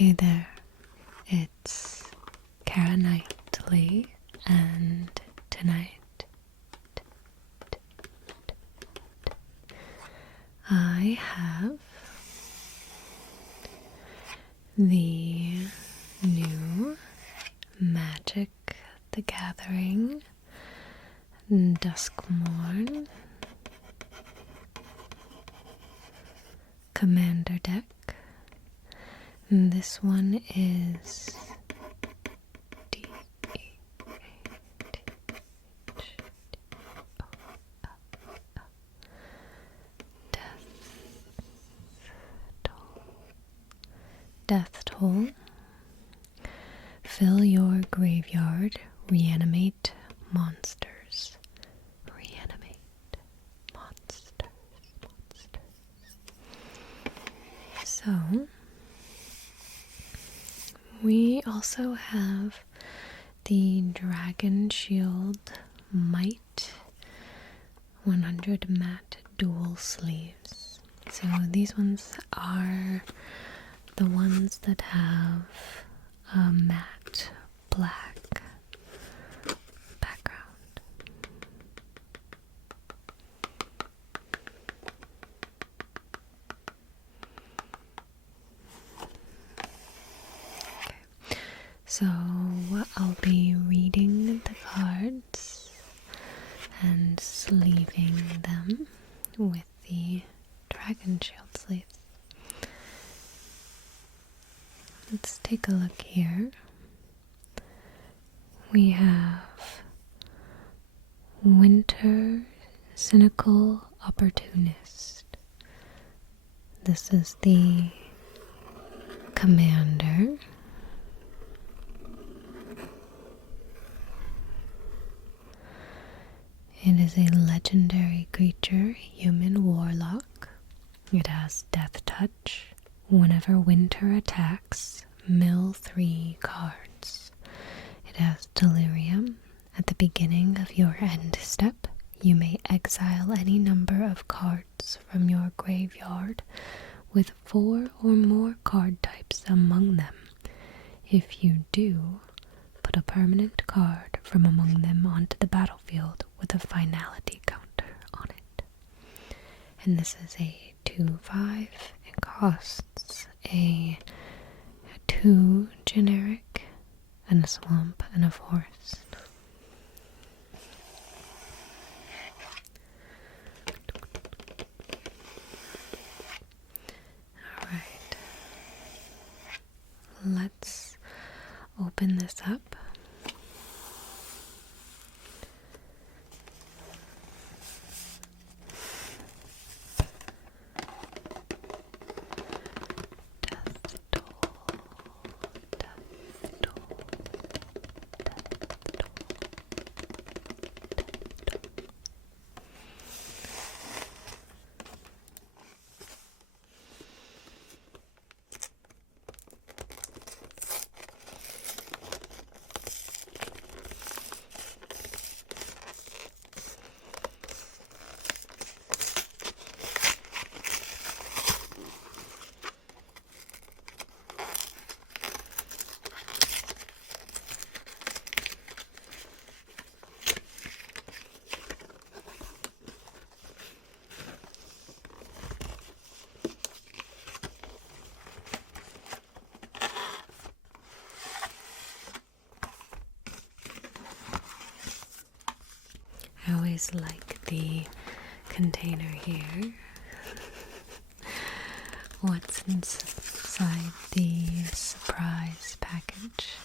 Hey there, it's CaraNightly, and tonight I have the new Magic the Gathering Duskmourn Commander deck. And this one is Death Toll. Fill your graveyard, reanimate monsters. Reanimate monsters. So, we also have the Dragon Shield Might 100 matte dual sleeves. So these ones are the ones that have a matte black background. Okay. So I'll be reading the cards and sleeving them with the Dragon Shield sleeves. Let's take a look here. We have Winter Cynical Opportunist. This is the commander. It is a legendary creature, human warlock. It has Death Touch. Whenever winter attacks, mill 3 cards. It has Delirium. At the beginning of your end step, you may exile any number of cards from your graveyard with 4 or more card types among them. If you do, put a permanent card from among them onto the battlefield with a finality counter on it. And this is a 2/5. It costs a 2 generic and a swamp and a forest. Alright. Let's open this up. I always like the container here. What's inside the surprise package?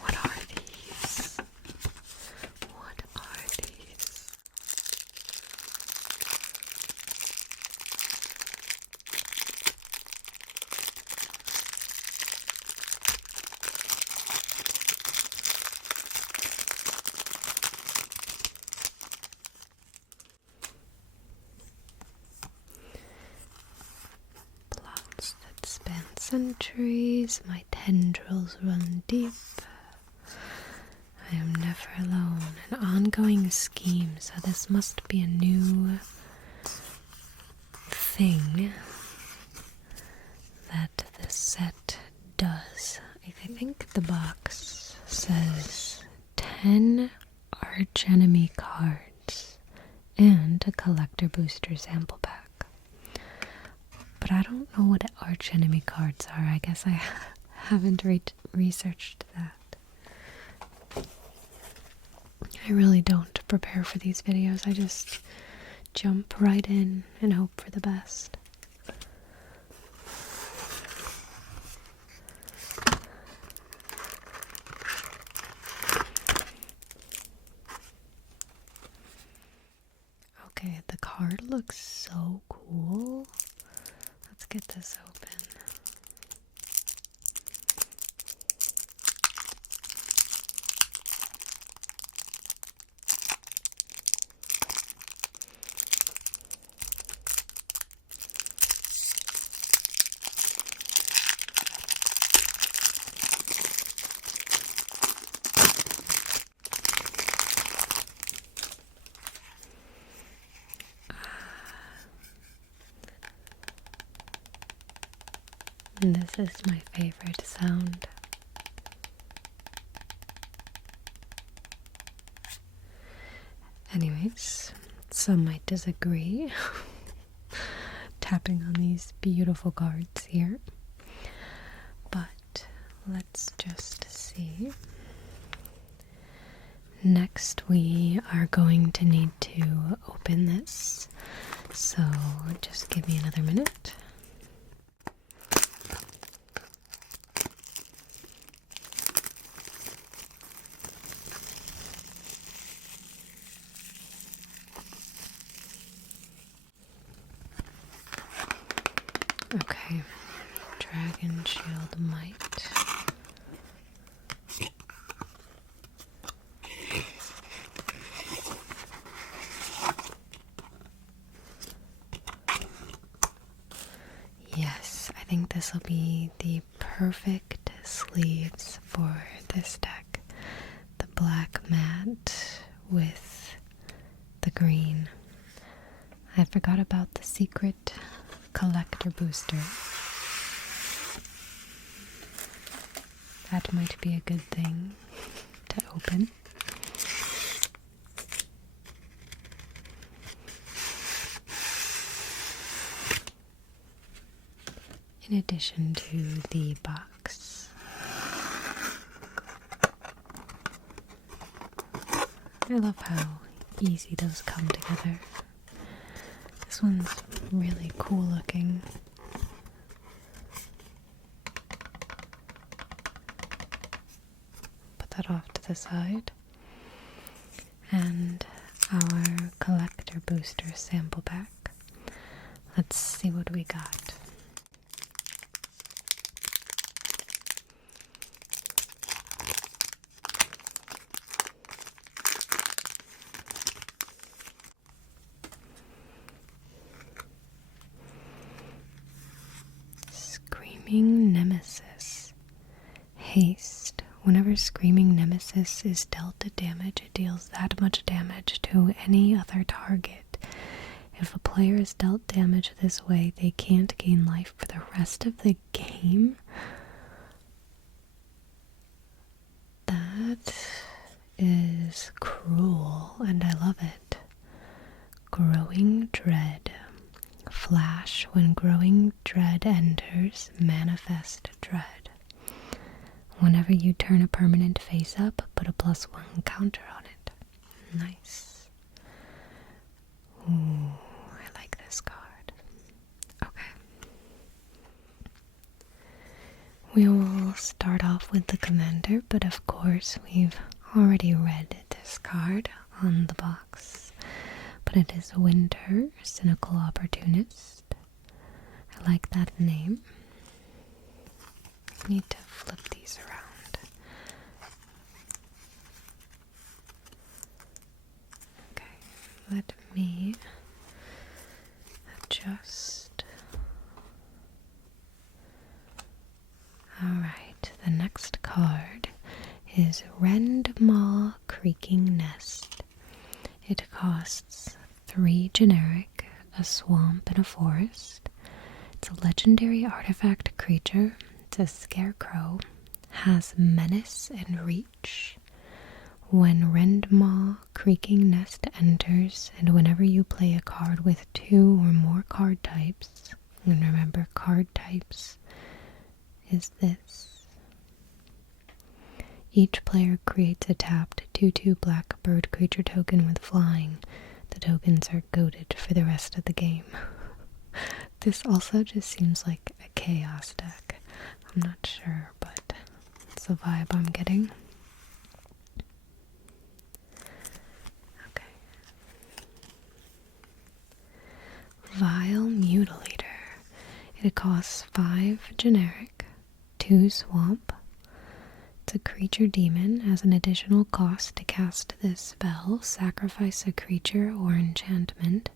What are these? What are these? Centuries, my tendrils run deep. I am never alone. An ongoing scheme, so this must be a new thing that this set does. I think the box says 10 archenemy cards and a collector booster sample pack. But I don't know what archenemy cards are. I guess I haven't researched that. I really don't prepare for these videos. I just jump right in and hope for the best. Okay, the card looks so cool. Let's get this open. And this is my favorite sound. Anyways, some might disagree. Tapping on these beautiful cards here. But let's just see. Next, we are going to need to open this. So just give me another minute. Okay, Dragon Shield Might. Yes, I think this will be the perfect sleeves for this deck. The black matte with the green. I forgot about the secret collector booster. That might be a good thing to open. In addition to the box. I love how easy those come together. This one's really cool looking. Put that off to the side. And our collector booster sample pack. Let's see what we got. Screaming Nemesis. Haste. Whenever Screaming Nemesis is dealt a damage, it deals that much damage to any other target. If a player is dealt damage this way, they can't gain life for the rest of the game. That is cruel, and I love it. Growing Dread. Flash. When Growing Dread enters, manifest Dread. Whenever you turn a permanent face up, put a +1 counter on it. Nice. Ooh, I like this card. Okay. We will start off with the commander, but of course we've already read this card on the box. But it is Winter, Cynical Opportunist. I like that name. I need to flip these around. Okay, let me adjust. Alright, the next card is Rend Maw Creaking Nest. It costs 3 generic, a swamp, and a forest. It's a legendary artifact creature. It's a scarecrow. Has menace and reach. When Rendmaw Creaking Nest enters, and whenever you play a card with 2 or more card types, and remember card types is this. Each player creates a tapped 2/2 black bird creature token with flying. The tokens are goated for the rest of the game. This also just seems like a chaos deck. I'm not sure, but it's the vibe I'm getting. Okay. Vile Mutilator. It costs 5 generic, 2 swamp. It's a creature demon. As an additional cost to cast this spell, sacrifice a creature or enchantment.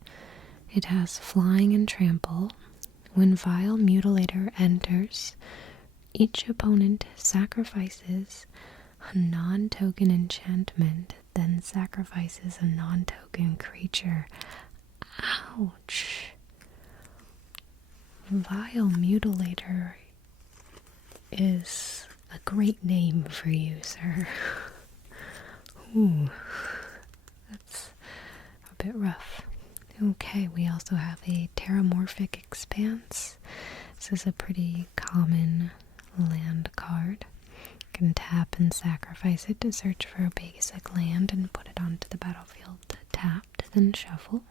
It has flying and trample. When Vile Mutilator enters, each opponent sacrifices a non-token enchantment, then sacrifices a non-token creature. Ouch. Vile Mutilator is a great name for you, sir. Ooh, that's a bit rough. Okay, we also have a Terramorphic Expanse. This is a pretty common land card. You can tap and sacrifice it to search for a basic land and put it onto the battlefield tapped, then shuffle.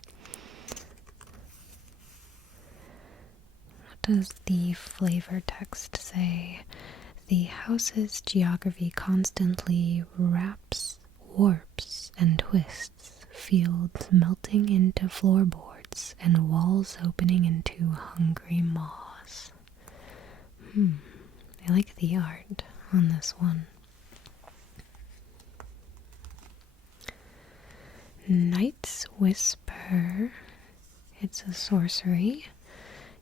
What does the flavor text say? The house's geography constantly wraps, warps, and twists. Fields melting into floorboards and walls opening into hungry maws. I like the art on this one. Night's Whisper. It's a sorcery.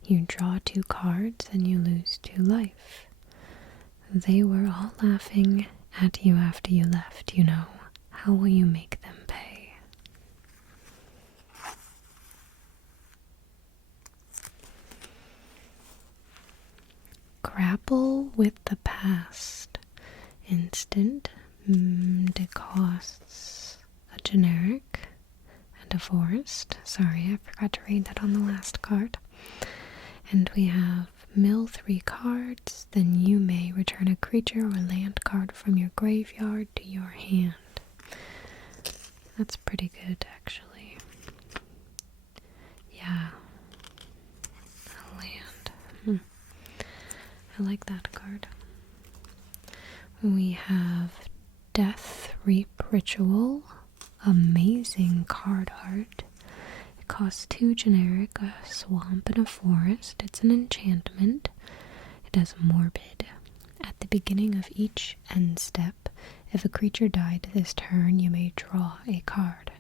You draw 2 cards and you lose 2 life. They were all laughing at you after you left, you know. How will you make them pay? Grapple with the Past. Instant. It costs a generic and a forest. Sorry, I forgot to read that on the last card. And we have mill 3 cards, then you may return a creature or land card from your graveyard to your hand. That's pretty good, actually. Yeah. A land. I like that card. We have Death Reap Ritual. Amazing card art. It costs 2 generic, a swamp, and a forest. It's an enchantment. It has morbid. At the beginning of each end step, if a creature died this turn, you may draw a card.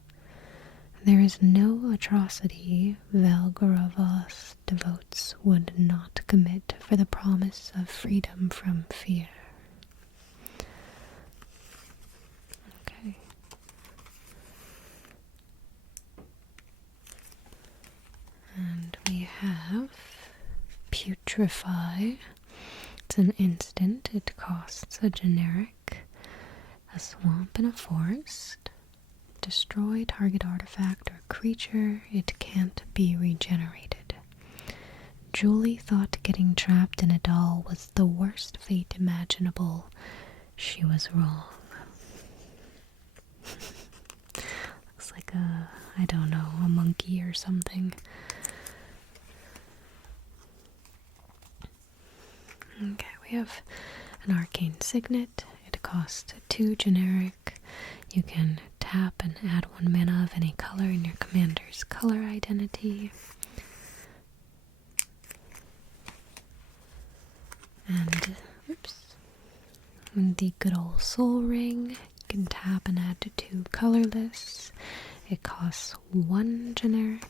There is no atrocity Velgorovos devotes would not commit for the promise of freedom from fear. Okay. And we have Putrefy. It's an instant. It costs a generic, a swamp, and a forest. Destroy target artifact or creature. It can't be regenerated. Julie thought getting trapped in a doll was the worst fate imaginable. She was wrong. Looks like I don't know, a monkey or something. Okay, we have an Arcane Signet. It costs 2 generic. You can tap and add 1 mana of any color in your commander's color identity. And, the good old Soul Ring. You can tap and add 2 colorless. It costs 1 generic.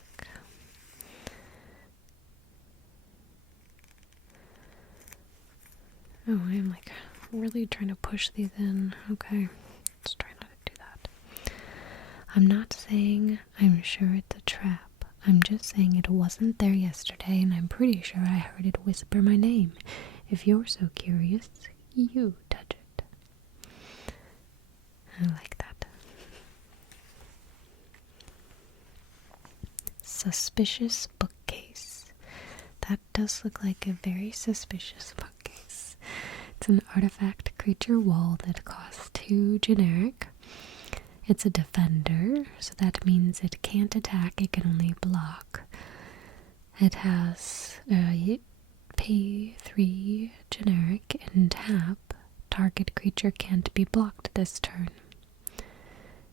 Oh, I'm like really trying to push these in. Okay, let's try not to do that. I'm not saying I'm sure it's a trap. I'm just saying it wasn't there yesterday, and I'm pretty sure I heard it whisper my name. If you're so curious, you touch it. I like that. Suspicious bookcase. That does look like a very suspicious bookcase. It's an artifact creature wall that costs 2 generic. It's a defender, so that means it can't attack, it can only block. It has pay 3 generic and tap. Target creature can't be blocked this turn.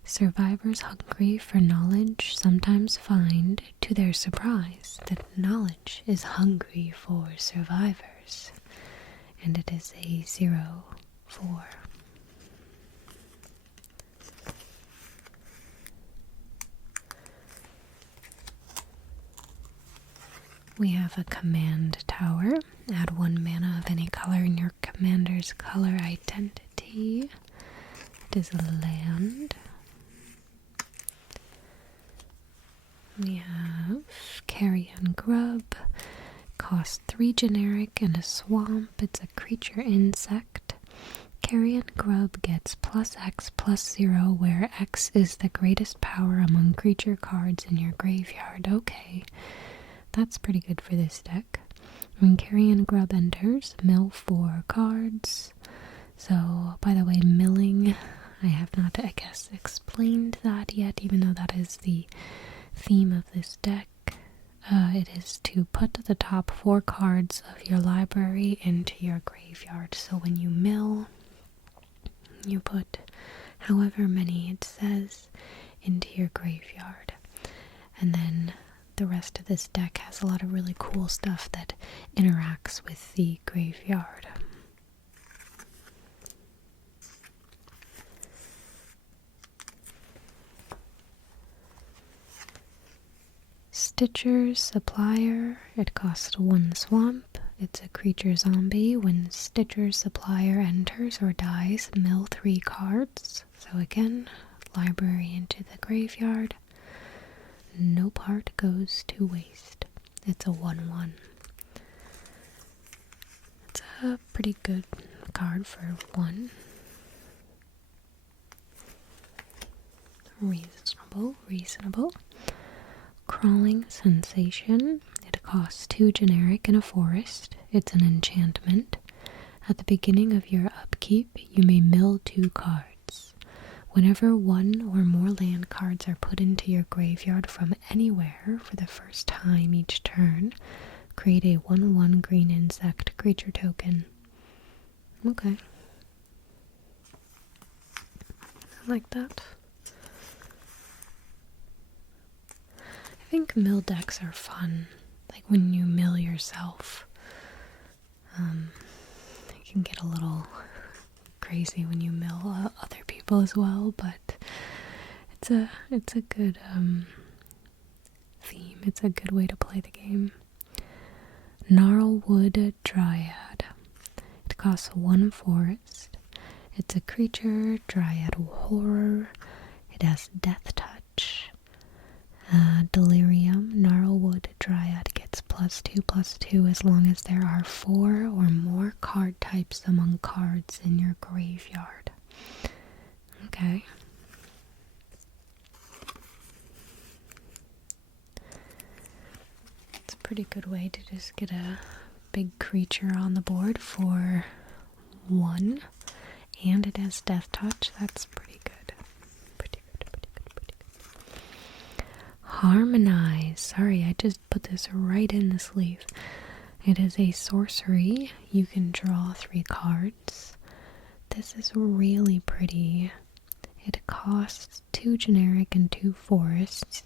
Survivors hungry for knowledge sometimes find, to their surprise, that knowledge is hungry for survivors. And it is a 0/4. We have a command tower. Add 1 mana of any color in your commander's color identity. It is a land. We have Carrion Grub. Costs 3 generic and a swamp. It's a creature insect. Carrion Grub gets +X/+0, where X is the greatest power among creature cards in your graveyard. Okay. That's pretty good for this deck. When Carrion Grub enters, mill 4 cards. So, by the way, milling, I have not, I guess, explained that yet, even though that is the theme of this deck. It is to put the top 4 cards of your library into your graveyard. So when you mill, you put however many it says into your graveyard. And then the rest of this deck has a lot of really cool stuff that interacts with the graveyard. Stitcher's Supplier. It costs 1 swamp. It's a creature zombie. When Stitcher's Supplier enters or dies, mill 3 cards. So again, library into the graveyard. No part goes to waste. It's a 1/1. It's a pretty good card for 1. Reasonable. Crawling Sensation. It costs 2 generic and a forest. It's an enchantment. At the beginning of your upkeep, you may mill 2 cards. Whenever 1 or more land cards are put into your graveyard from anywhere for the first time each turn, create a 1/1 green insect creature token. Okay. I like that. I think mill decks are fun. Like when you mill yourself. It can get a little crazy when you mill other people as well, but it's a good theme. It's a good way to play the game. Gnarlwood Dryad. It costs 1 forest. It's a creature, Dryad Horror. It has Death Touch. Delirium. Gnarlwood Dryad gets +2/+2 as long as there are 4 or more card types among cards in your graveyard. Okay. It's a pretty good way to just get a big creature on the board for 1. And it has Death Touch. That's pretty good. Harmonize. Sorry, I just put this right in the sleeve. It is a sorcery. You can draw 3 cards. This is really pretty. It costs 2 generic and 2 forests.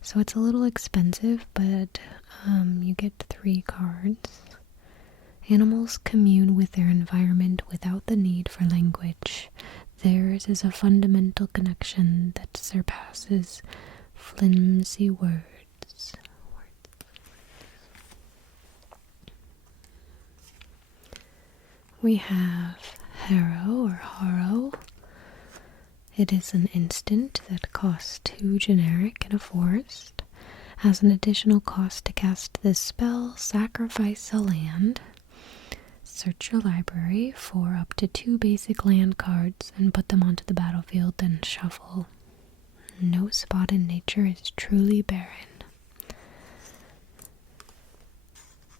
So it's a little expensive, but you get 3 cards. Animals commune with their environment without the need for language. Theirs is a fundamental connection that surpasses flimsy words. We have Harrow or Harrow. It is an instant that costs 2 generic in a forest. Has an additional cost to cast this spell, sacrifice a land. Search your library for up to 2 basic land cards and put them onto the battlefield, then shuffle. No spot in nature is truly barren.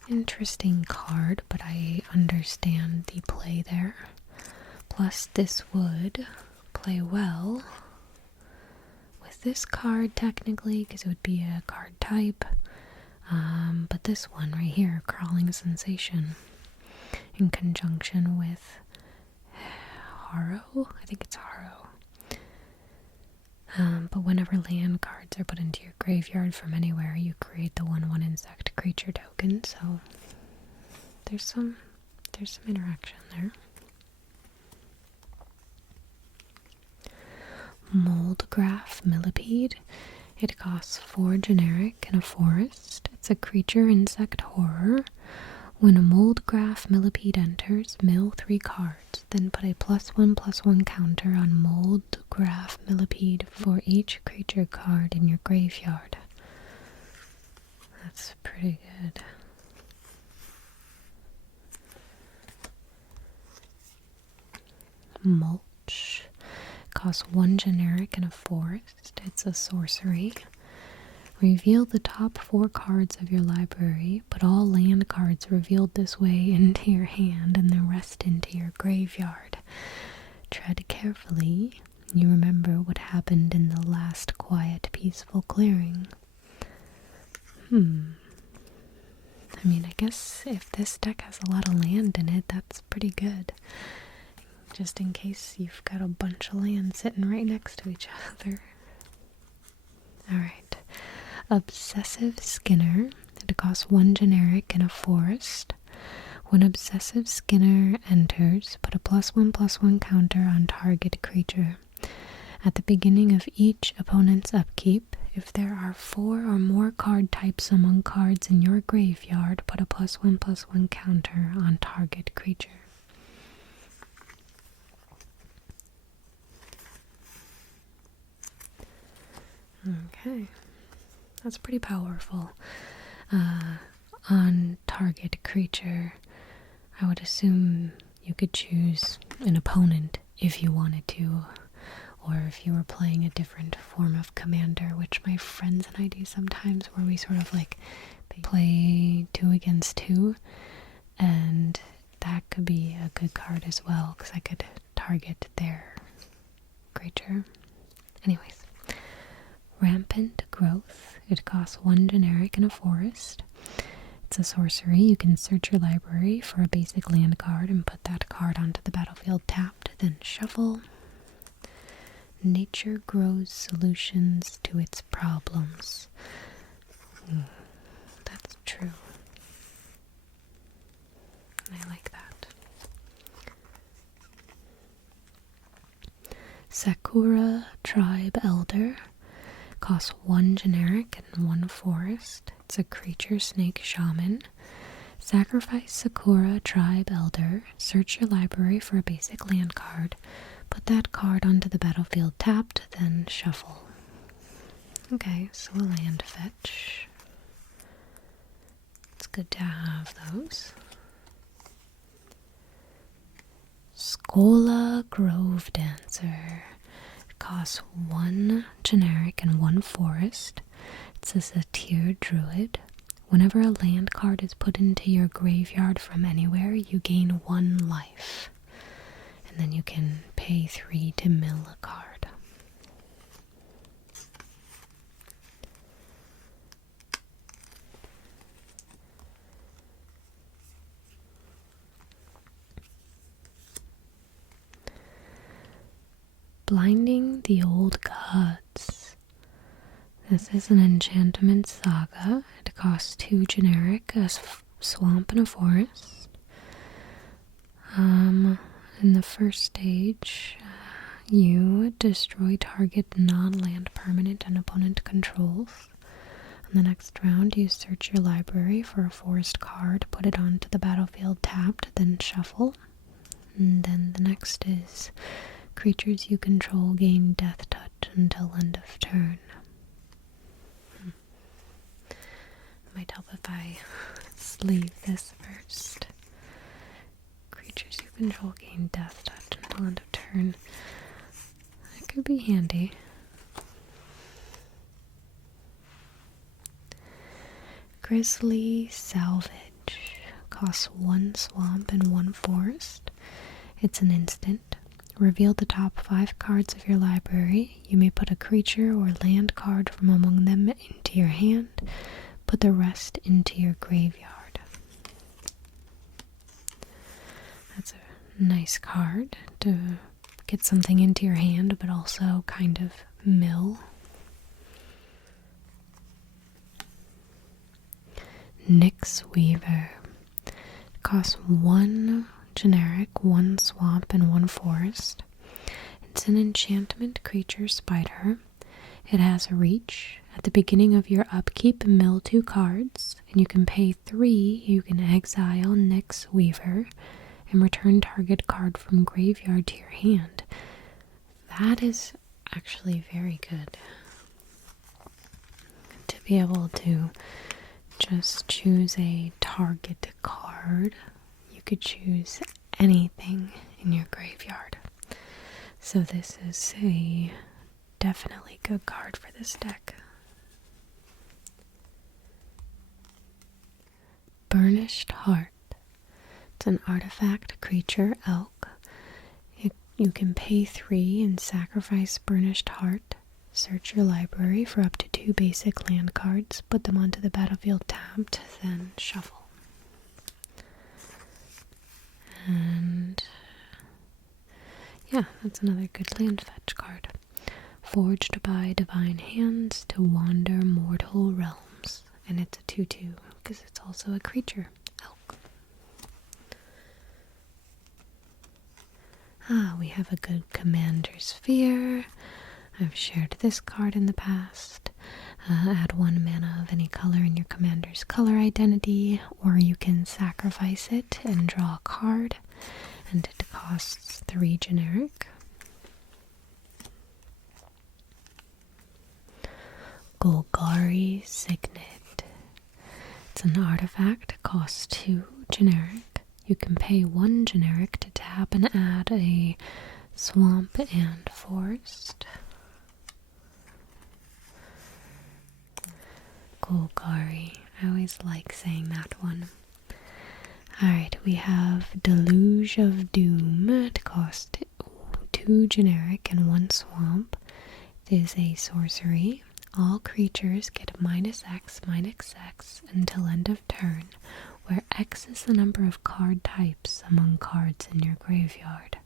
Interesting card, but I understand the play there. Plus, this would play well with this card technically, because it would be a card type. But this one right here, Crawling Sensation, in conjunction with Harrow. I think it's Harrow. But whenever land cards are put into your graveyard from anywhere, you create the 1/1 insect creature token. So there's some interaction there. Moldgraph Millipede. It costs 4 generic in a forest. It's a creature insect horror. When a Moldgraph Millipede enters, mill 3 cards, then put a +1/+1 counter on Moldgraph Millipede for each creature card in your graveyard. That's pretty good. Mulch. Costs 1 generic in a forest. It's a sorcery. Reveal the top 4 cards of your library. Put all land cards revealed this way into your hand and the rest into your graveyard. Tread carefully. You remember what happened in the last quiet, peaceful clearing. I mean, I guess if this deck has a lot of land in it, that's pretty good. Just in case you've got a bunch of land sitting right next to each other. Alright. Obsessive Skinner. It costs 1 generic in a forest. When Obsessive Skinner enters, put a +1/+1 counter on target creature. At the beginning of each opponent's upkeep, if there are 4 or more card types among cards in your graveyard, put a +1/+1 counter on target creature. Okay, that's pretty powerful. On target creature, I would assume you could choose an opponent if you wanted to, or if you were playing a different form of commander, which my friends and I do sometimes, where we sort of like play 2 against 2, and that could be a good card as well, because I could target their creature. Anyways. Rampant Growth. It costs 1 generic in a forest. It's a sorcery. You can search your library for a basic land card and put that card onto the battlefield tapped, then shuffle. Nature grows solutions to its problems. That's true. I like that. Sakura Tribe Elder. Costs 1 generic and 1 forest. It's a creature snake shaman. Sacrifice Sakura Tribe Elder. Search your library for a basic land card. Put that card onto the battlefield tapped, then shuffle. Okay, so a land fetch. It's good to have those. Skola Grove Dancer. Costs 1 generic and 1 forest. It's a satyr druid. Whenever a land card is put into your graveyard from anywhere, you gain 1 life. And then you can pay 3 to mill a card. Blinding the Old Gods. This is an enchantment saga. It costs 2 generic, a swamp and a forest. In the first stage, you destroy target non-land permanent an opponent controls. On the next round, you search your library for a forest card, put it onto the battlefield tapped, then shuffle. And then the next is Creatures you control gain Death Touch until end of turn. Might help if I sleeve this first. Creatures you control gain Death Touch until end of turn. That could be handy. Grizzly Salvage. Costs 1 swamp and 1 forest. It's an instant. Reveal the top 5 cards of your library. You may put a creature or land card from among them into your hand. Put the rest into your graveyard. That's a nice card to get something into your hand, but also kind of mill. Nyx Weaver. Costs 1 generic, 1 swamp, and 1 forest. It's an enchantment creature spider. It has a reach. At the beginning of your upkeep, mill 2 cards, and you can pay 3. You can exile Nyx Weaver and return target card from graveyard to your hand. That is actually very good. To be able to just choose a target card. You could choose anything in your graveyard. So this is a definitely good card for this deck. Burnished Heart. It's an artifact creature elk. You can pay 3 and sacrifice Burnished Heart. Search your library for up to 2 basic land cards, put them onto the battlefield tapped, then shuffle. And yeah, that's another good land fetch card. Forged by divine hands to wander mortal realms. And it's a 2/2 because it's also a creature, elk. We have a good commander sphere. I've shared this card in the past. Add 1 mana of any color in your commander's color identity, or you can sacrifice it and draw a card, and it costs 3 generic. Golgari Signet. It's an artifact, costs 2 generic. You can pay 1 generic to tap and add a swamp and forest. Golgari. I always like saying that one. Alright, we have Deluge of Doom. It costs 2 generic and 1 swamp. It is a sorcery. All creatures get -X/-X until end of turn, where X is the number of card types among cards in your graveyard.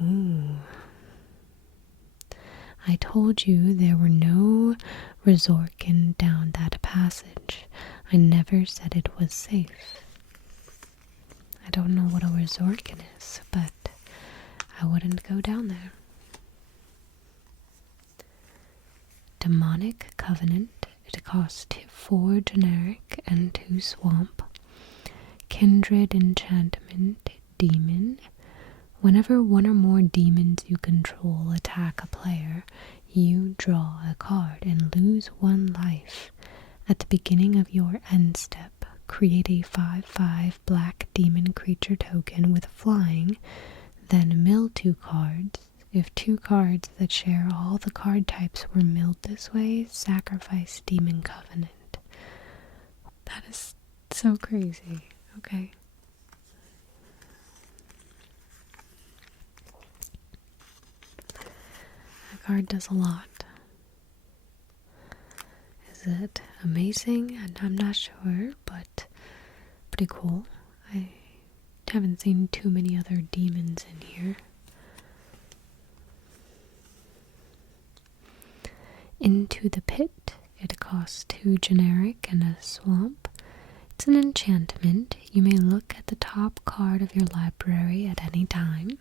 Ooh. I told you there were no Resorkin down that passage. I never said it was safe. I don't know what a Resorkin is, but I wouldn't go down there. Demonic Covenant. It costs 4 generic and 2 swamp. Kindred Enchantment Demon. Whenever 1 or more demons you control attack a player, you draw a card and lose 1 life. At the beginning of your end step, create a 5/5 black demon creature token with flying, then mill 2 cards. If 2 cards that share all the card types were milled this way, sacrifice Demon Covenant. That is so crazy. Okay. That card does a lot. Is it amazing? And I'm not sure, but pretty cool. I haven't seen too many other demons in here. Into the Pit. It costs 2 generic and a swamp. It's an enchantment. You may look at the top card of your library at any time.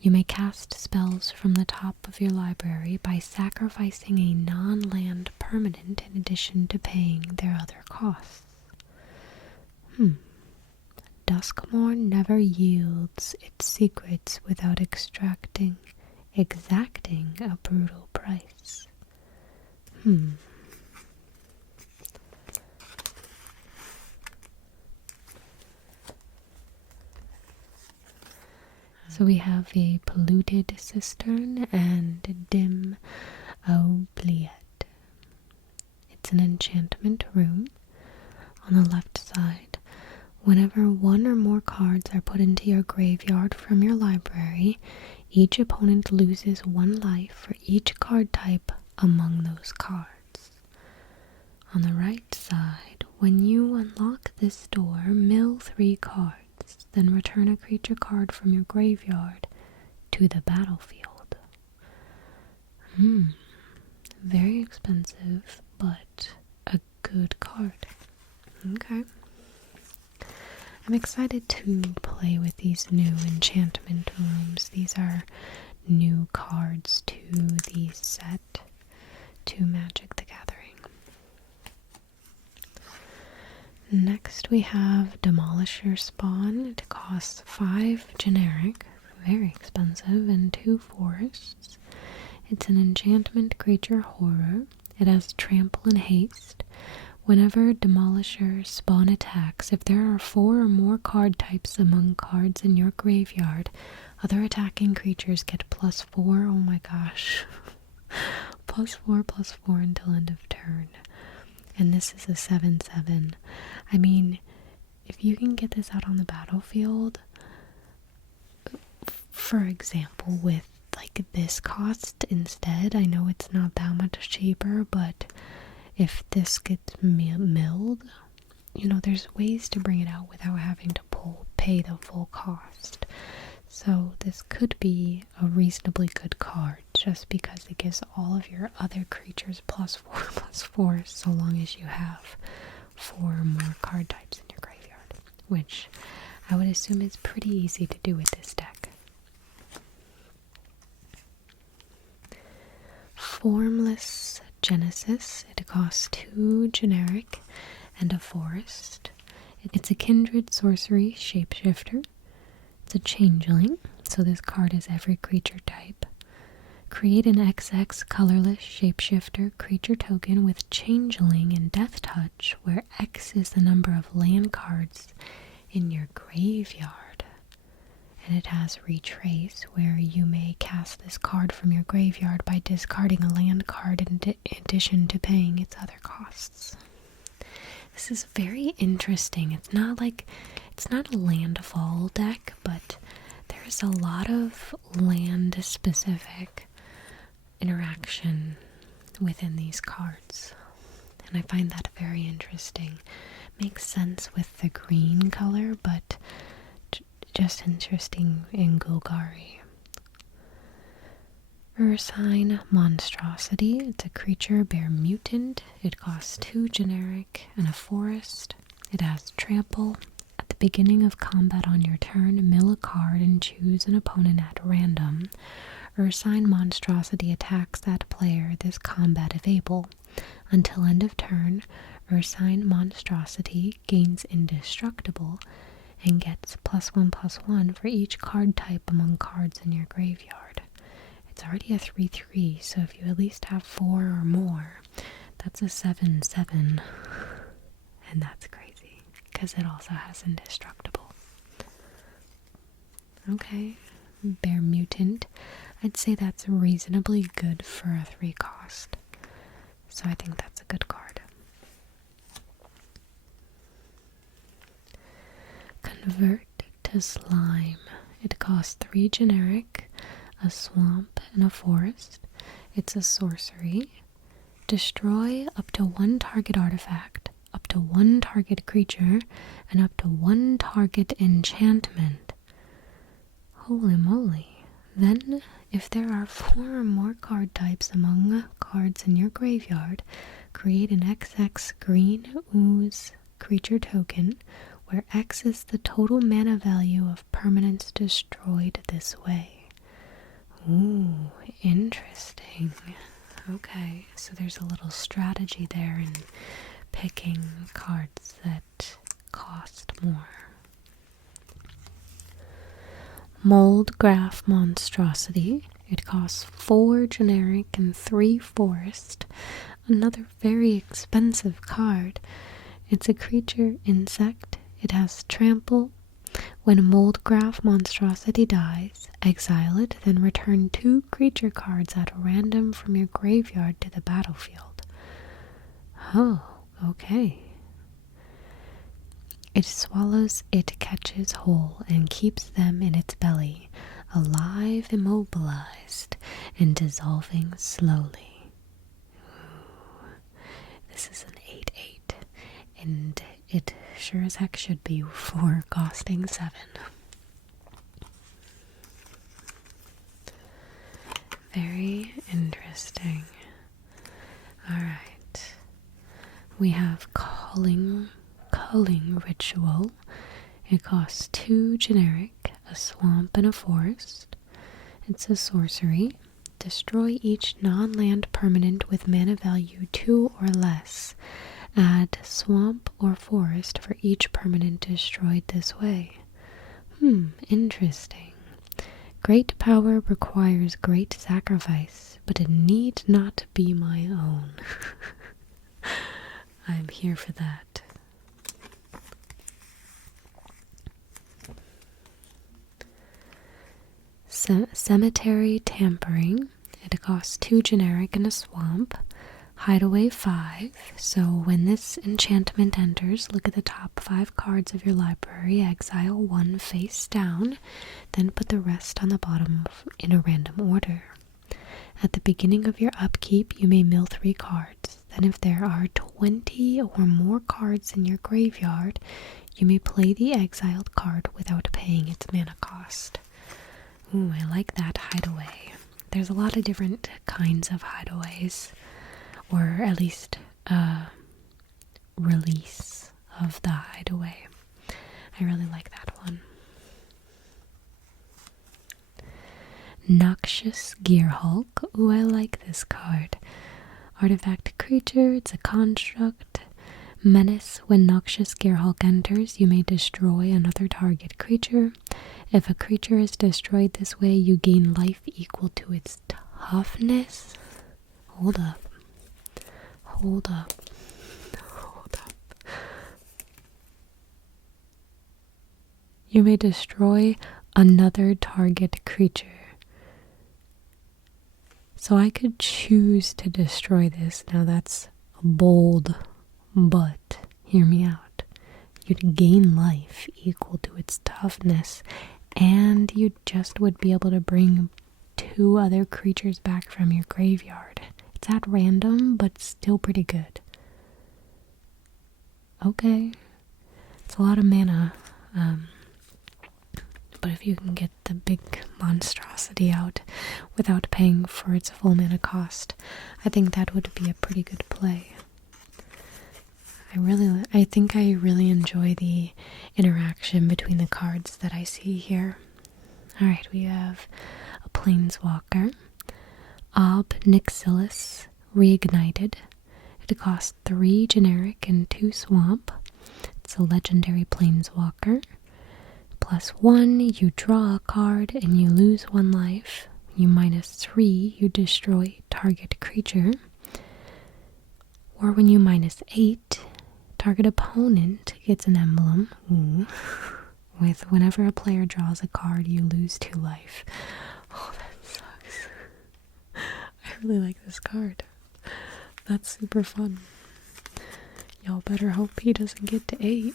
You may cast spells from the top of your library by sacrificing a non-land permanent in addition to paying their other costs. Duskmourn never yields its secrets without exacting a brutal price. So we have a polluted cistern and dim oubliette. It's an enchantment room. On the left side, whenever one or more cards are put into your graveyard from your library, each opponent loses 1 life for each card type among those cards. On the right side, when you unlock this door, mill 3 cards, then return a creature card from your graveyard to the battlefield. Very expensive, but a good card. Okay. I'm excited to play with these new enchantment rooms. These are new cards to the set to Magic the Gathering. Next we have Demolisher Spawn. It costs 5 generic, very expensive, and 2 forests. It's an enchantment creature horror. It has trample and haste. Whenever Demolisher Spawn attacks, if there are 4 or more card types among cards in your graveyard, other attacking creatures get +4. Oh my gosh. +4/+4 until end of turn. And this is a 7/7. I mean, if you can get this out on the battlefield, for example, with like this cost instead, I know it's not that much cheaper, but if this gets milled, there's ways to bring it out without having to pay the full cost. So this could be a reasonably good card just because it gives all of your other creatures +4/+4 so long as you have 4 or more card types in your graveyard, which I would assume is pretty easy to do with this deck. Formless Genesis. It costs 2 generic and a forest. It's a kindred sorcery shapeshifter. It's a changeling, so this card is every creature type. Create an XX colorless shapeshifter creature token with changeling and death touch, where X is the number of land cards in your graveyard. And it has retrace, where you may cast this card from your graveyard by discarding a land card in addition to paying its other costs. This is very interesting. It's not a landfall deck, but there's a lot of land specific interaction within these cards. And I find that very interesting. Makes sense with the green color, but just interesting in Golgari. Ursine Monstrosity. It's a creature bear mutant. It costs 2 generic and a forest. It has trample. At the beginning of combat on your turn, mill a card and choose an opponent at random. Ursine Monstrosity attacks that player this combat if able. Until end of turn, Ursine Monstrosity gains indestructible and gets +1/+1 for each card type among cards in your graveyard. It's already a 3/3, so if you at least have 4 or more, that's a 7/7. And that's crazy, because it also has indestructible. Okay, Bear Mutant. I'd say that's reasonably good for a 3 cost. So I think that's a good card. Convert to Slime. It costs 3 generic, a swamp, and a forest. It's a sorcery. Destroy up to 1 target artifact, up to 1 target creature, and up to 1 target enchantment. Holy moly. Then, if there are 4 or more card types among cards in your graveyard, create an XX green ooze creature token, where X is the total mana value of permanents destroyed this way. Ooh, interesting. Okay, so there's a little strategy there in picking cards that cost more. Mold Graph Monstrosity. It costs 4 generic and 3 forest. Another very expensive card. It's a creature insect. It has trample. When a Mold Graph Monstrosity dies, exile it, then return 2 creature cards at random from your graveyard to the battlefield. Oh, okay. It swallows, it catches whole, and keeps them in its belly, alive, immobilized, and dissolving slowly. Ooh. This is an 8/8, and it sure as heck should be for costing 7. Very interesting. Alright. We have Culling Ritual. It costs 2 generic, a swamp, and a forest. It's a sorcery. Destroy each non-land permanent with mana value 2 or less. Add swamp or forest for each permanent destroyed this way. Interesting. Great power requires great sacrifice, but it need not be my own. I'm here for that. Cemetery Tampering. It costs 2 generic and a swamp. Hideaway 5. So when this enchantment enters, look at the top 5 cards of your library, exile 1 face down, then put the rest on the bottom in a random order. At the beginning of your upkeep, you may mill 3 cards. Then if there are 20 or more cards in your graveyard, you may play the exiled card without paying its mana cost. Ooh, I like that hideaway. There's a lot of different kinds of hideaways, or at least release of the hideaway. I really like that one. Noxious Gearhulk. Ooh, I like this card. Artifact creature, it's a construct. Menace. When Noxious Gearhulk enters, you may destroy another target creature. If a creature is destroyed this way, you gain life equal to its toughness. Hold up. You may destroy another target creature. So I could choose to destroy this. Now that's bold, but hear me out. You'd gain life equal to its toughness, and you just would be able to bring 2 other creatures back from your graveyard. It's at random, but still pretty good. Okay. It's a lot of mana. But if you can get the big monstrosity out without paying for its full mana cost, I think that would be a pretty good play. I think I really enjoy the interaction between the cards that I see here. Alright, we have a Planeswalker. Ob Nixilis Reignited. It costs 3 generic and 2 swamp. It's a legendary Planeswalker. +1, you draw a card and you lose 1 life. You -3, you destroy target creature. Or when you -8, target opponent gets an emblem. Ooh. With whenever a player draws a card, you lose 2 life. Oh, that sucks. I really like this card. That's super fun. Y'all better hope he doesn't get to 8.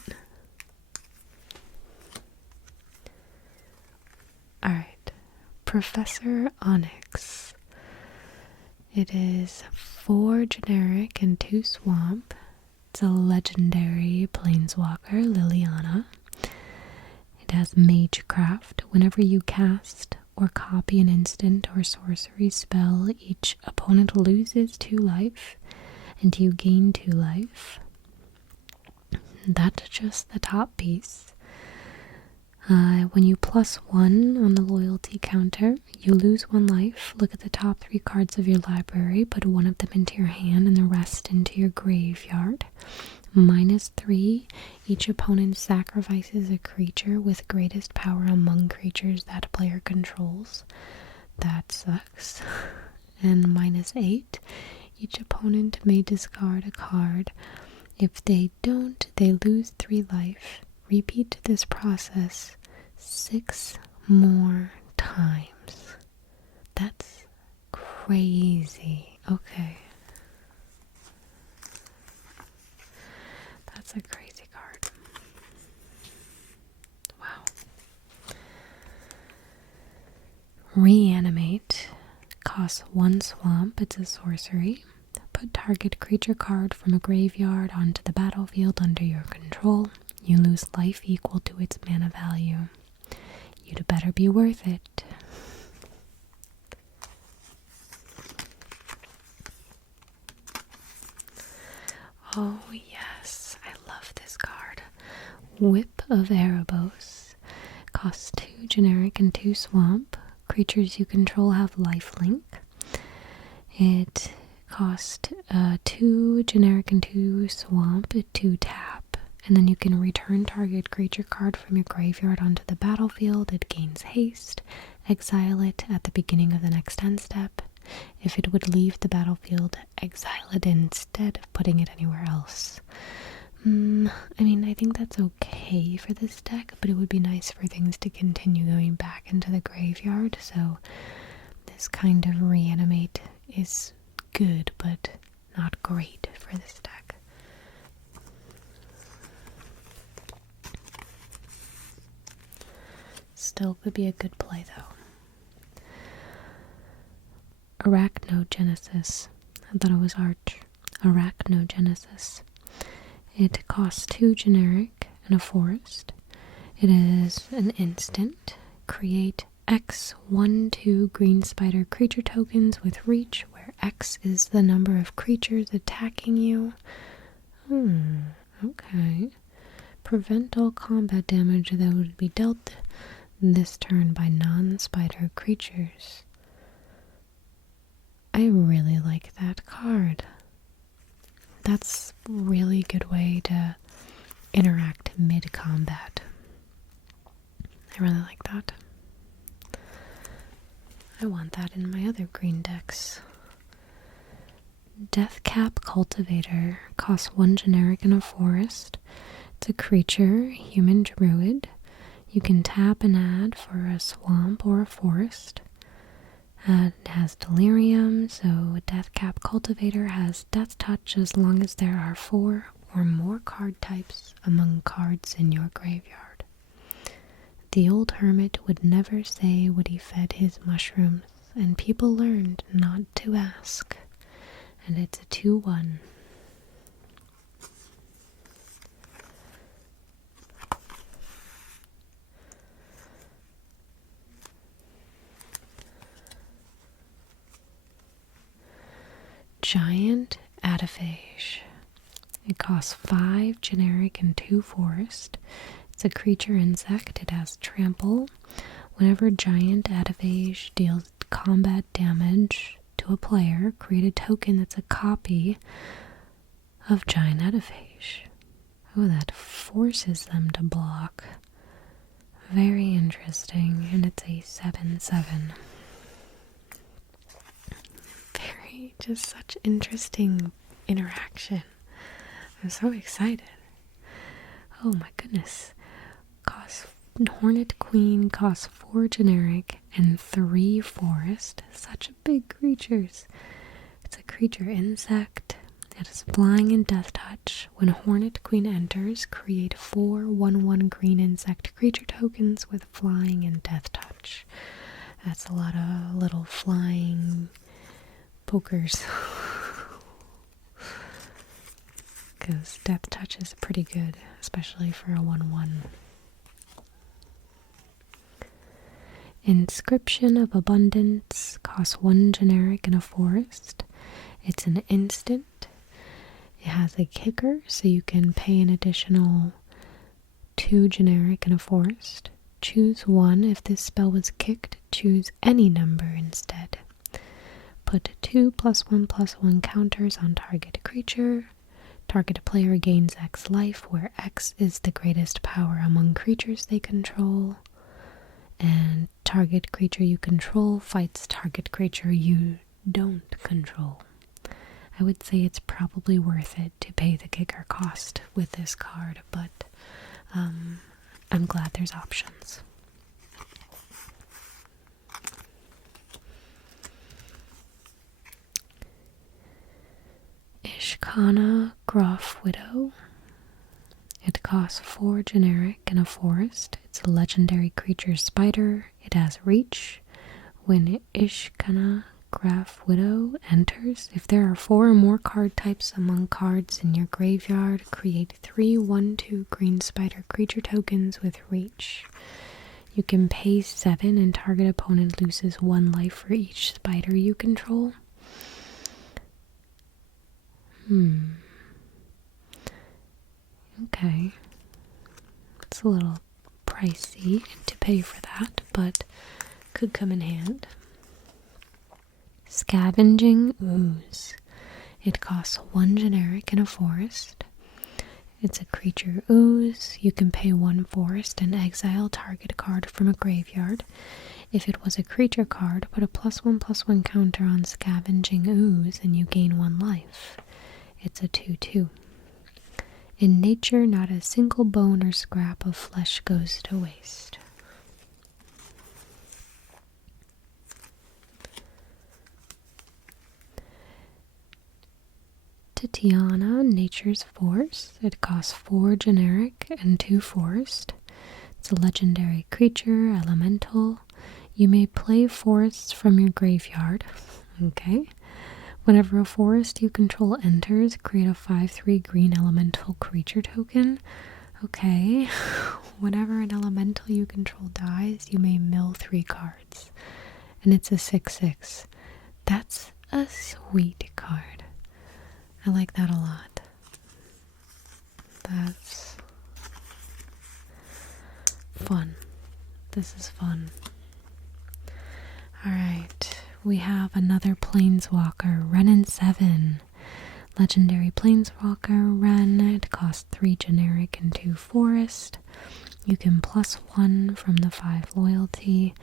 Alright, Professor Onyx. It is 4 generic and 2 swamp. It's a legendary Planeswalker, Liliana. It has Magecraft. Whenever you cast or copy an instant or sorcery spell, each opponent loses 2 life, and you gain 2 life. That's just the top piece. When you +1 on the loyalty counter, you lose 1 life. Look at the top 3 cards of your library, put 1 of them into your hand and the rest into your graveyard. -3, each opponent sacrifices a creature with greatest power among creatures that player controls. That sucks. And -8, each opponent may discard a card. If they don't, they lose 3 life. Repeat this process 6 more times. That's crazy. Okay. That's a crazy card. Wow. Reanimate. Costs 1 swamp. It's a sorcery. Put target creature card from a graveyard onto the battlefield under your control. You lose life equal to its mana value. You'd better be worth it. Oh yes, I love this card. Whip of Erebos. Costs 2 generic and 2 swamp. Creatures you control have lifelink. It costs 2 generic and 2 swamp, 2 tap. And then you can return target creature card from your graveyard onto the battlefield. It gains haste. Exile it at the beginning of the next end step. If it would leave the battlefield, exile it instead of putting it anywhere else. I mean, I think that's okay for this deck, but it would be nice for things to continue going back into the graveyard, so this kind of reanimate is good, but not great for this deck. Still could be a good play, though. Arachnogenesis. I thought it was Arch. Arachnogenesis. It costs 2 generic and a forest. It is an instant. Create X 1/2 green spider creature tokens with reach, where X is the number of creatures attacking you. Okay. Prevent all combat damage that would be dealt this turn by non-spider creatures. I really like that card. That's a really good way to interact mid-combat. I really like that. I want that in my other green decks. Deathcap Cultivator. Costs 1 generic and a forest. It's a creature, human druid. You can tap and add for a swamp or a forest. It has delirium, so Deathcap Cultivator has Death Touch as long as there are 4 or more card types among cards in your graveyard. The old hermit would never say what he fed his mushrooms, and people learned not to ask. And it's a 2/1. Giant Ataphage. It costs 5 generic and 2 forest. It's a creature insect. It has trample. Whenever Giant Ataphage deals combat damage to a player, create a token that's a copy of Giant Ataphage. Oh, that forces them to block. Very interesting. And it's a 7/7. Just such interesting interaction. I'm so excited. Oh my goodness. Hornet Queen costs 4 generic and 3 forest. Such big creatures. It's a creature insect. It is flying and death touch. When Hornet Queen enters, create 4 1/1 green insect creature tokens with flying and death touch. That's a lot of little flying pokers. Because death touch is pretty good, especially for a 1/1. Inscription of Abundance costs 1 generic and a forest. It's an instant. It has a kicker, so you can pay an additional 2 generic and a forest. Choose 1. If this spell was kicked, choose any number instead. Put 2 +1/+1 counters on target creature. Target player gains X life, where X is the greatest power among creatures they control. And target creature you control fights target creature you don't control. I would say it's probably worth it to pay the kicker cost with this card, but I'm glad there's options. Ishkana Groff Widow. It costs 4 generic and a forest. It's a legendary creature spider. It has reach. When Ishkana Groff Widow enters, if there are 4 or more card types among cards in your graveyard, create 3 1/2 green spider creature tokens with reach. You can pay 7 and target opponent loses 1 life for each spider you control. Okay. It's a little pricey to pay for that, but could come in hand. Scavenging Ooze. It costs 1 generic and a forest. It's a creature ooze. You can pay 1 forest and exile target card from a graveyard. If it was a creature card, put a +1/+1 counter on Scavenging Ooze and you gain 1 life. It's a 2/2. In nature, not a single bone or scrap of flesh goes to waste. Titiana, Nature's Force. It costs 4 generic and 2 forest. It's a legendary creature, elemental. You may play forests from your graveyard. Okay. Whenever a forest you control enters, create a 5/3 green elemental creature token. Okay. Whenever an elemental you control dies, you may mill 3 cards. And it's a 6/6. That's a sweet card. I like that a lot. That's fun. This is fun. Alright, we have another Planeswalker, Renin 7. Legendary Planeswalker, Ren. It costs 3 generic and 2 forest. You can +1 from the 5 loyalty.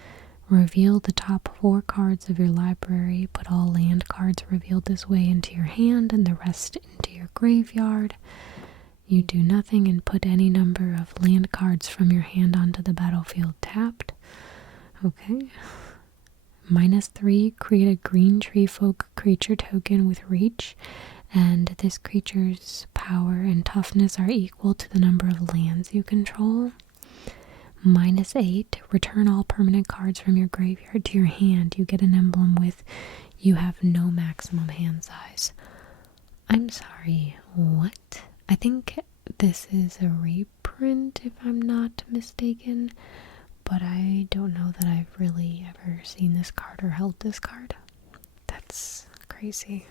Reveal the top 4 cards of your library. Put all land cards revealed this way into your hand and the rest into your graveyard. You do nothing and put any number of land cards from your hand onto the battlefield tapped. Okay. -3, create a green tree folk creature token with reach, and this creature's power and toughness are equal to the number of lands you control. -8, return all permanent cards from your graveyard to your hand. You get an emblem with you have no maximum hand size. I'm sorry, what? I think this is a reprint if I'm not mistaken, but I don't know that I've really ever seen this card or held this card. That's crazy.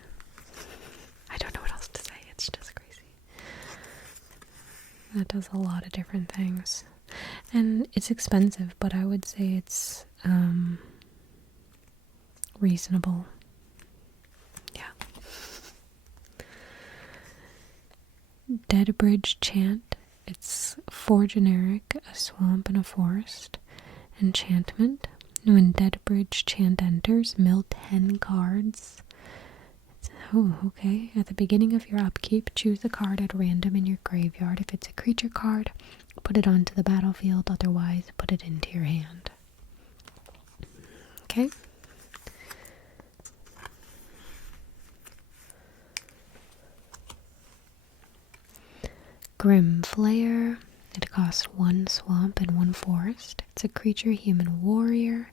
I don't know what else to say, it's just crazy. That does a lot of different things. And it's expensive, but I would say it's reasonable. Yeah. Deadbridge Chant. It's 4 generic, a swamp, and a forest. Enchantment. When Deadbridge Chant enters, mill 10 cards. Oh, okay. At the beginning of your upkeep, choose a card at random in your graveyard. If it's a creature card, put it onto the battlefield. Otherwise, put it into your hand. Okay. Grim Flayer. It costs 1 swamp and 1 forest. It's a creature human warrior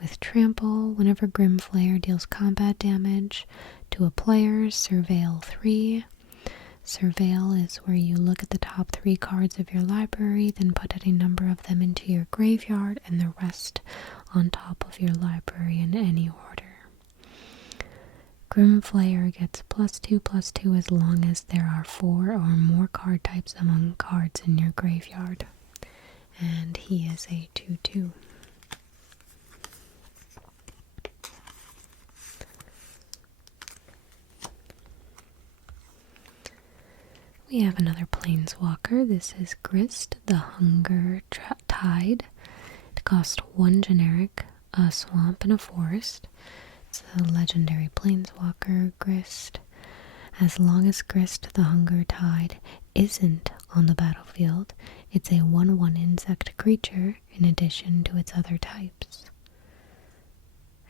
with trample. Whenever Grim Flayer deals combat damage to a player, surveil 3. Surveil is where you look at the top 3 cards of your library, then put any number of them into your graveyard and the rest on top of your library in any order. Grim Flayer gets +2/+2 as long as there are 4 or more card types among cards in your graveyard. And he is a 2/2. We have another planeswalker. This is Grist, the Hunger Tide. It costs 1 generic, a swamp, and a forest. It's a legendary planeswalker, Grist. As long as Grist, the Hunger Tide, isn't on the battlefield, it's a 1/1 insect creature in addition to its other types.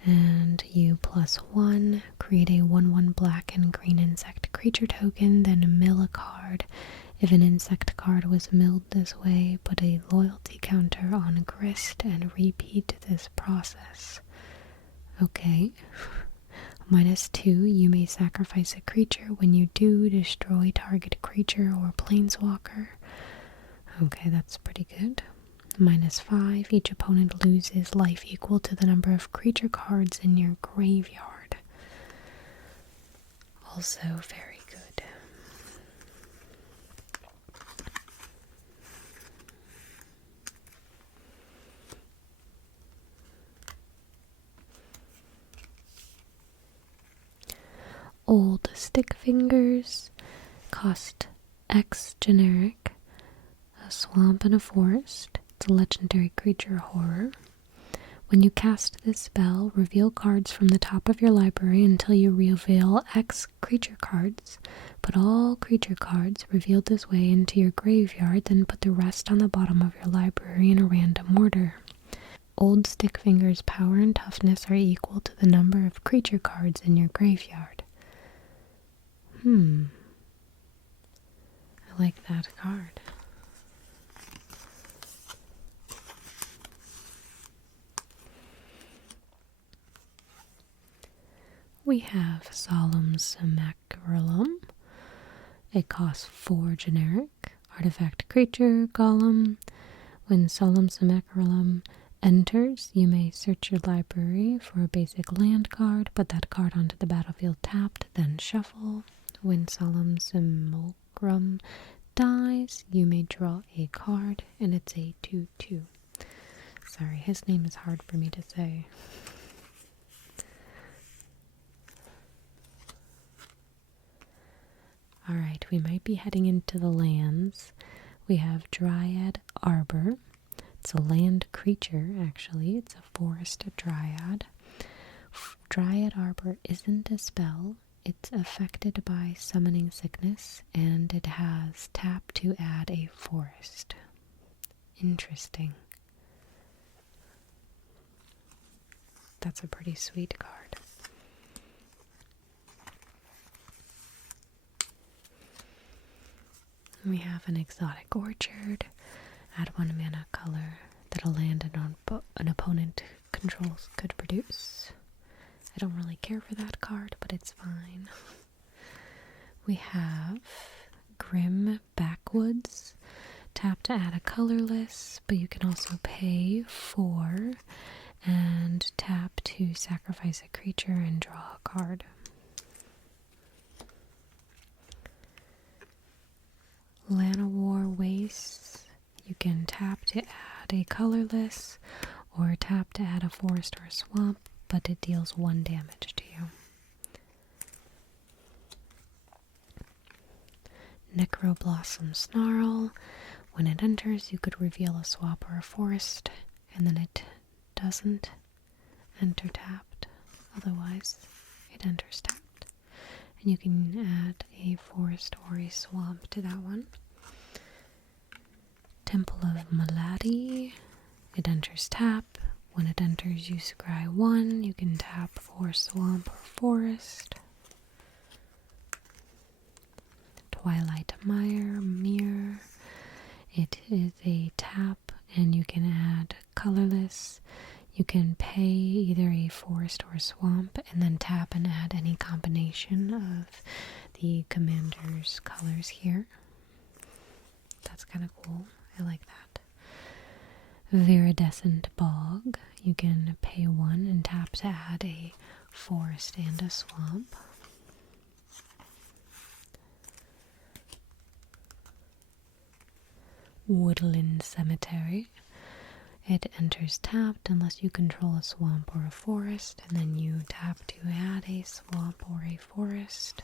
And you +1, create a 1/1 black and green insect creature token, then mill a card. If an insect card was milled this way, put a loyalty counter on Grist and repeat this process. Okay. -2, you may sacrifice a creature. When you do, destroy target creature or planeswalker. Okay, that's pretty good. -5, each opponent loses life equal to the number of creature cards in your graveyard. Also very good. Old Stick Fingers cost X generic, a swamp and a forest. It's a legendary creature horror. When you cast this spell, reveal cards from the top of your library until you reveal X creature cards. Put all creature cards revealed this way into your graveyard, then put the rest on the bottom of your library in a random order. Old Stick Fingers' power and toughness are equal to the number of creature cards in your graveyard. I like that card. We have Solemn Semaculum. It costs 4 generic. Artifact creature, golem. When Solemn Semaculum enters, you may search your library for a basic land card, put that card onto the battlefield tapped, then shuffle. When Solemn Semaculum dies, you may draw a card, and it's a 2/2. Sorry, his name is hard for me to say. Alright, we might be heading into the lands. We have Dryad Arbor. It's a land creature, actually. It's a forest dryad. Dryad Arbor isn't a spell. It's affected by summoning sickness, and it has tap to add a forest. Interesting. That's a pretty sweet card. We have an Exotic Orchard. Add 1 mana color that a land an opponent controls could produce. I don't really care for that card, but it's fine. We have Grim Backwoods. Tap to add a colorless, but you can also pay 4 and tap to sacrifice a creature and draw a card. Llanowar Wastes. You can tap to add a colorless or tap to add a forest or a swamp, but it deals 1 damage to you. Necroblossom Snarl. When it enters, you could reveal a swamp or a forest, and then it doesn't enter tapped. Otherwise, it enters tapped. And you can add a forest or a swamp to that one. Temple of Malady. It enters tap. When it enters, you scry 1. You can tap for swamp or forest. Twilight Mirror. It is a tap, and you can add colorless. You can pay either a forest or a swamp, and then tap and add any combination of the commander's colors here. That's kind of cool. I like that. Viridescent Bog. You can pay 1 and tap to add a forest and a swamp. Woodland Cemetery. It enters tapped unless you control a swamp or a forest, and then you tap to add a swamp or a forest.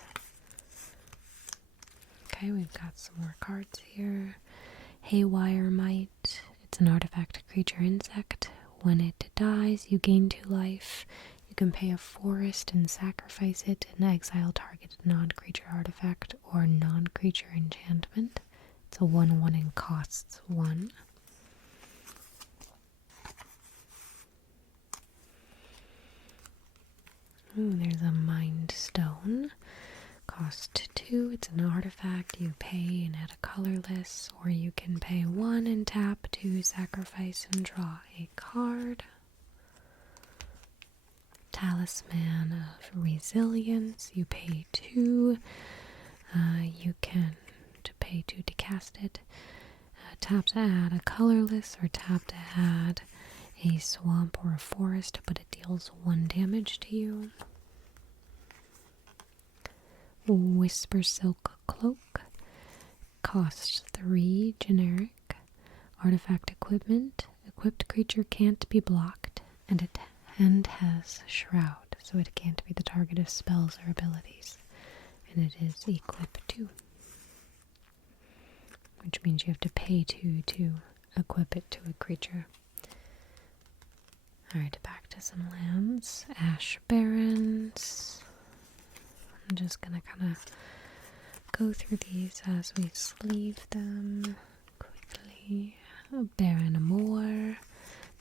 Okay. Okay, we've got some more cards here. Haywire Might. It's an artifact creature insect. When it dies, you gain 2 life. You can pay a forest and sacrifice it and exile target non-creature artifact or non-creature enchantment. It's a 1/1 and costs 1. Ooh, there's a Mind Stone. Cost 2. It's an artifact. You pay and add a colorless, or you can pay 1 and tap to sacrifice and draw a card. Talisman of Resilience. You pay 2. You can pay 2 to cast it. Tap to add a colorless, or tap to add a swamp or a forest, but it deals 1 damage to you. Whisper Silk Cloak. Costs 3 generic. Artifact equipment. Equipped creature can't be blocked, and it has Shroud, so it can't be the target of spells or abilities. And it is equip 2. Which means you have to pay 2 to equip it to a creature. Alright, back to some lands. Ash Barrens. I'm just gonna kind of go through these as we sleeve them quickly. Baron Moor.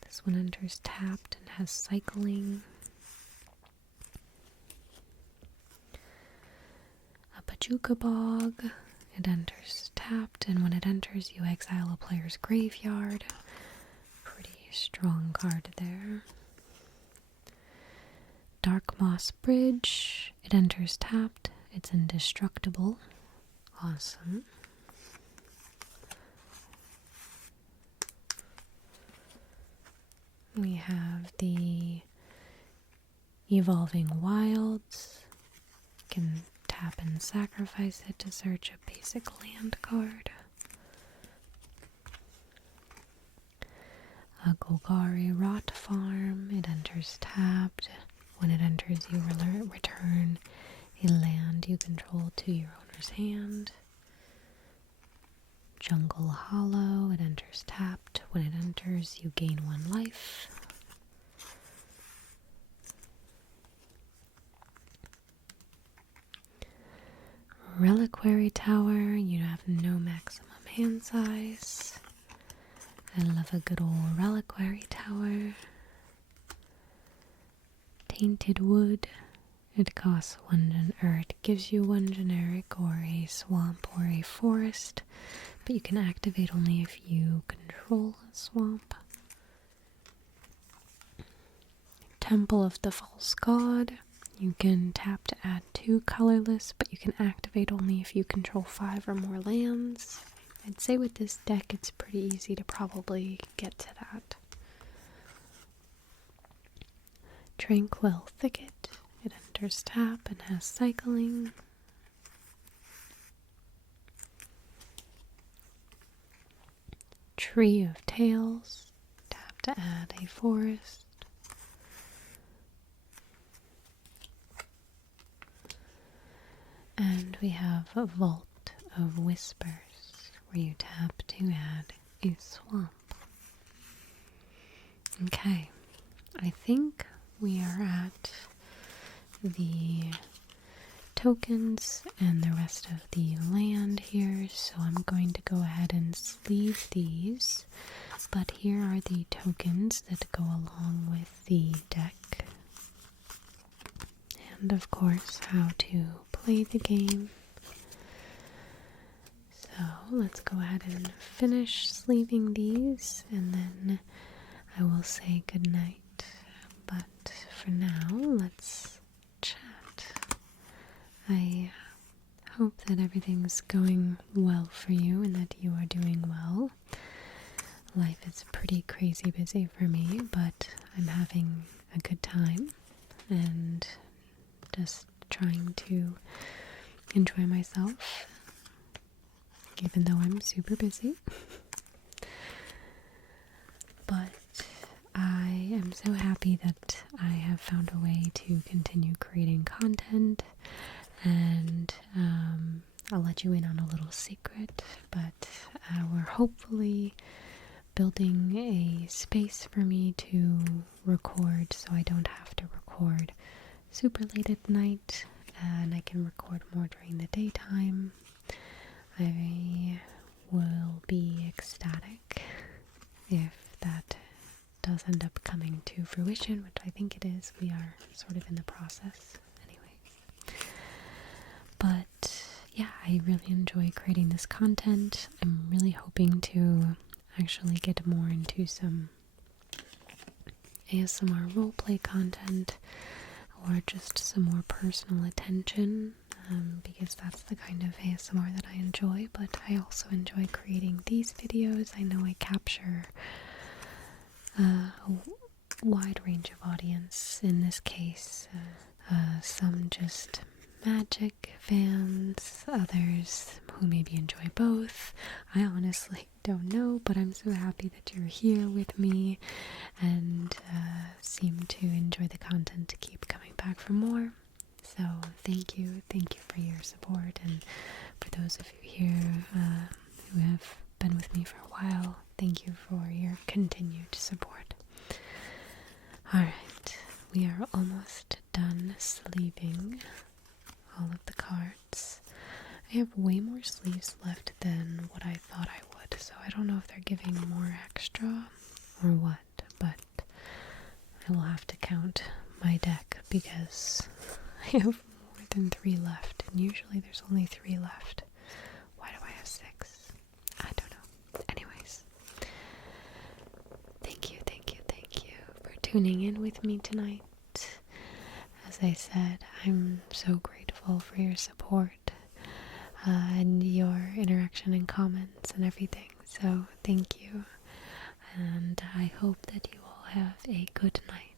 This one enters tapped and has cycling. A Pachuca Bog. It enters tapped, and when it enters, you exile a player's graveyard. Pretty strong card there. Dark Moss Bridge. It enters tapped. It's indestructible. Awesome. We have the Evolving Wilds. You can tap and sacrifice it to search a basic land card. A Golgari Rot Farm. It enters tapped. When it enters, you return a land you control to your owner's hand. Jungle Hollow. It enters tapped. When it enters, you gain 1 life. Reliquary Tower. You have no maximum hand size. I love a good old Reliquary Tower. Tainted Wood. It costs 1, or it gives you 1 generic or a swamp or a forest, but you can activate only if you control a swamp. Temple of the False God. You can tap to add 2 colorless, but you can activate only if you control 5 or more lands. I'd say with this deck it's pretty easy to probably get to that. Tranquil Thicket. It enters tap and has cycling. Tree of Tales. Tap to add a forest. And we have a Vault of Whispers, where you tap to add a swamp. Okay, I think we are at the tokens and the rest of the land here, so I'm going to go ahead and sleeve these. But here are the tokens that go along with the deck. And of course, how to play the game. So let's go ahead and finish sleeving these, and then I will say goodnight. But for now, let's chat. I hope that everything's going well for you and that you are doing well. Life is pretty crazy busy for me, but I'm having a good time and just trying to enjoy myself, even though I'm super busy. But I am so happy that I have found a way to continue creating content, and I'll let you in on a little secret, but we're hopefully building a space for me to record so I don't have to record super late at night and I can record more during the daytime. I will be ecstatic if that does end up coming to fruition, which I think it is. We are sort of in the process anyway. But yeah, I really enjoy creating this content. I'm really hoping to actually get more into some ASMR roleplay content or just some more personal attention, because that's the kind of ASMR that I enjoy, but I also enjoy creating these videos. I know I capture a wide range of audience, in this case, some just magic fans, others who maybe enjoy both. I honestly don't know, but I'm so happy that you're here with me and seem to enjoy the content to keep coming back for more. So thank you for your support, and for those of you here who have been with me for a while, thank you for your continued support. Alright, we are almost done sleeving all of the cards. I have way more sleeves left than what I thought I would, so I don't know if they're giving more extra or what, but I will have to count my deck because I have more than 3 left, and usually there's only 3 left. Why do I have 6? I don't know. Anyways, thank you for tuning in with me tonight. As I said, I'm so grateful for your support and your interaction and comments and everything, so thank you, and I hope that you all have a good night.